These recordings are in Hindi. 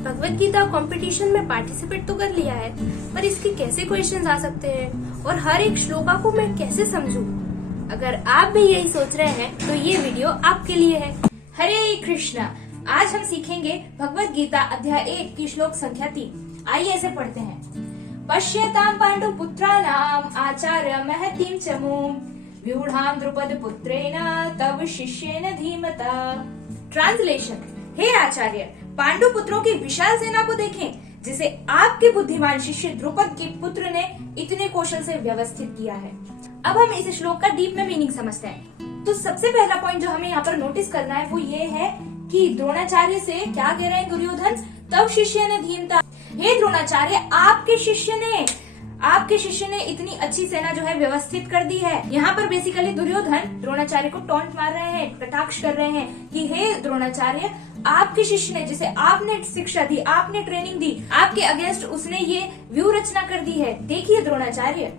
भगवत गीता कंपटीशन में पार्टिसिपेट तो कर लिया है, पर इसके कैसे क्वेश्चंस आ सकते हैं और हर एक श्लोका को मैं कैसे समझूं? अगर आप भी यही सोच रहे हैं तो ये वीडियो आपके लिए है। हरे कृष्णा। आज हम सीखेंगे भगवत गीता अध्याय 1 की श्लोक संख्या 3। आइए ऐसे पढ़ते हैं। पश्यताम पांडु पुत्राणाम आचार्य महतीम चमूम व्यूढ़ाम द्रुपद पुत्रेण तव शिष्येन धीमता। ट्रांसलेशन। हे आचार्य, पांडु पुत्रों की विशाल सेना को देखें, जिसे आपके बुद्धिमान शिष्य द्रुपद के पुत्र ने इतने कौशल से व्यवस्थित किया है। अब हम इस श्लोक का डीप में मीनिंग समझते हैं। तो सबसे पहला पॉइंट जो हमें यहाँ पर नोटिस करना है वो ये है कि द्रोणाचार्य से क्या कह रहे हैं दुर्योधन, तब शिष्य ने धीमता। हे द्रोणाचार्य, आपके शिष्य ने इतनी अच्छी सेना जो है व्यवस्थित कर दी है। यहाँ पर बेसिकली दुर्योधन द्रोणाचार्य को टॉन्ट मार रहे हैं, कटाक्ष कर रहे हैं कि हे द्रोणाचार्य, आपके शिष्य ने, जिसे आपने शिक्षा दी, आपने ट्रेनिंग दी, आपके अगेंस्ट उसने ये व्यू रचना कर दी है। देखिए द्रोणाचार्य।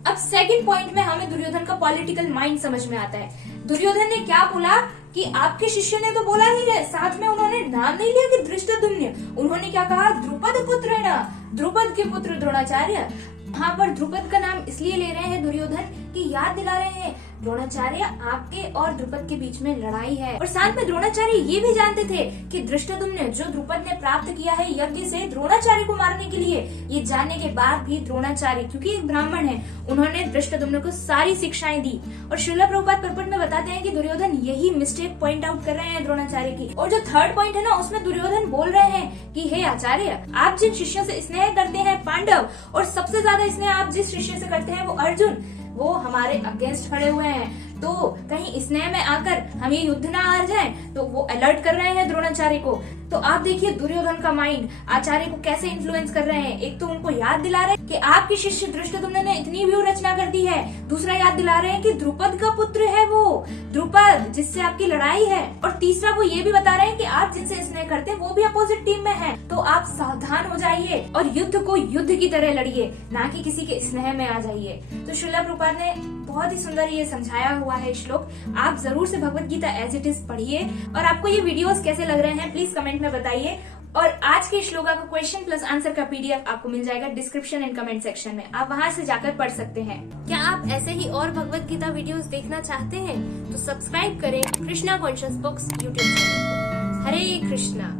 अब सेकंड पॉइंट में हमें दुर्योधन का पॉलिटिकल माइंड समझ में आता है। दुर्योधन ने क्या बोला कि आपके शिष्य ने तो बोला ही है, साथ में उन्होंने नाम नहीं लिया कि धृष्टद्युम्न, उन्होंने क्या कहा, द्रुपद पुत्र है ना, द्रुपद के पुत्र द्रोणाचार्य। यहाँ पर द्रुपद का नाम इसलिए ले रहे हैं दुर्योधन कि याद दिला रहे हैं द्रोणाचार्य, आपके और द्रुपद के बीच में लड़ाई है। और साथ में द्रोणाचार्य ये भी जानते थे कि धृष्टद्युम्न जो द्रुपद ने प्राप्त किया है यज्ञ से द्रोणाचार्य को मारने के लिए, ये जानने के बाद भी द्रोणाचार्य, क्योंकि एक ब्राह्मण है, उन्होंने धृष्टद्युम्न को सारी शिक्षाएं दी। और श्रील प्रभुपाद पर्पट में बताते हैं कि दुर्योधन यही मिस्टेक पॉइंट आउट कर रहे हैं द्रोणाचार्य की। और जो थर्ड पॉइंट है ना, उसमें दुर्योधन बोल रहे हैं कि हे आचार्य, आप जिन शिष्यों से स्नेह करते हैं पांडव, और सबसे ज्यादा स्नेह आप जिस शिष्य से करते हैं वो अर्जुन, वो हमारे अगेंस्ट खड़े हुए हैं। तो कहीं स्नेह में आकर हमें युद्ध ना आ जाए, तो वो अलर्ट कर रहे हैं द्रोणाचार्य को। तो आप देखिए दुर्योधन का माइंड आचार्य को कैसे इन्फ्लुएंस कर रहे हैं। एक तो उनको याद दिला रहे हैं कि आपके शिष्य धृष्टद्युम्न ने इतनी व्यू रचना कर दी है, दूसरा याद दिला रहे हैं कि द्रुपद का पुत्र है वो द्रुपद, जिससे आपकी लड़ाई है, और तीसरा वो ये भी बता रहे हैं कि आप जिनसे स्नेह करते हैं वो भी अपोजिट टीम में है, तो आप सावधान हो जाइए और युद्ध को युद्ध की तरह लड़िए, ना कि किसी के स्नेह में आ जाइए। तो श्रील प्रभुपाद ने बहुत ही सुंदर ये समझाया हुआ है श्लोक। आप जरूर से Bhagavad Gita as it is पढ़िए, और आपको ये वीडियोस कैसे लग रहे हैं प्लीज कमेंट में बताइए। और आज के श्लोका का क्वेश्चन प्लस आंसर का पीडीएफ आपको मिल जाएगा डिस्क्रिप्शन एंड कमेंट सेक्शन में, आप वहां से जाकर पढ़ सकते हैं। क्या आप ऐसे ही और भगवत गीता वीडियोस देखना चाहते हैं तो सब्सक्राइब करें Krishna conscious books YouTube channel को। हरे कृष्णा।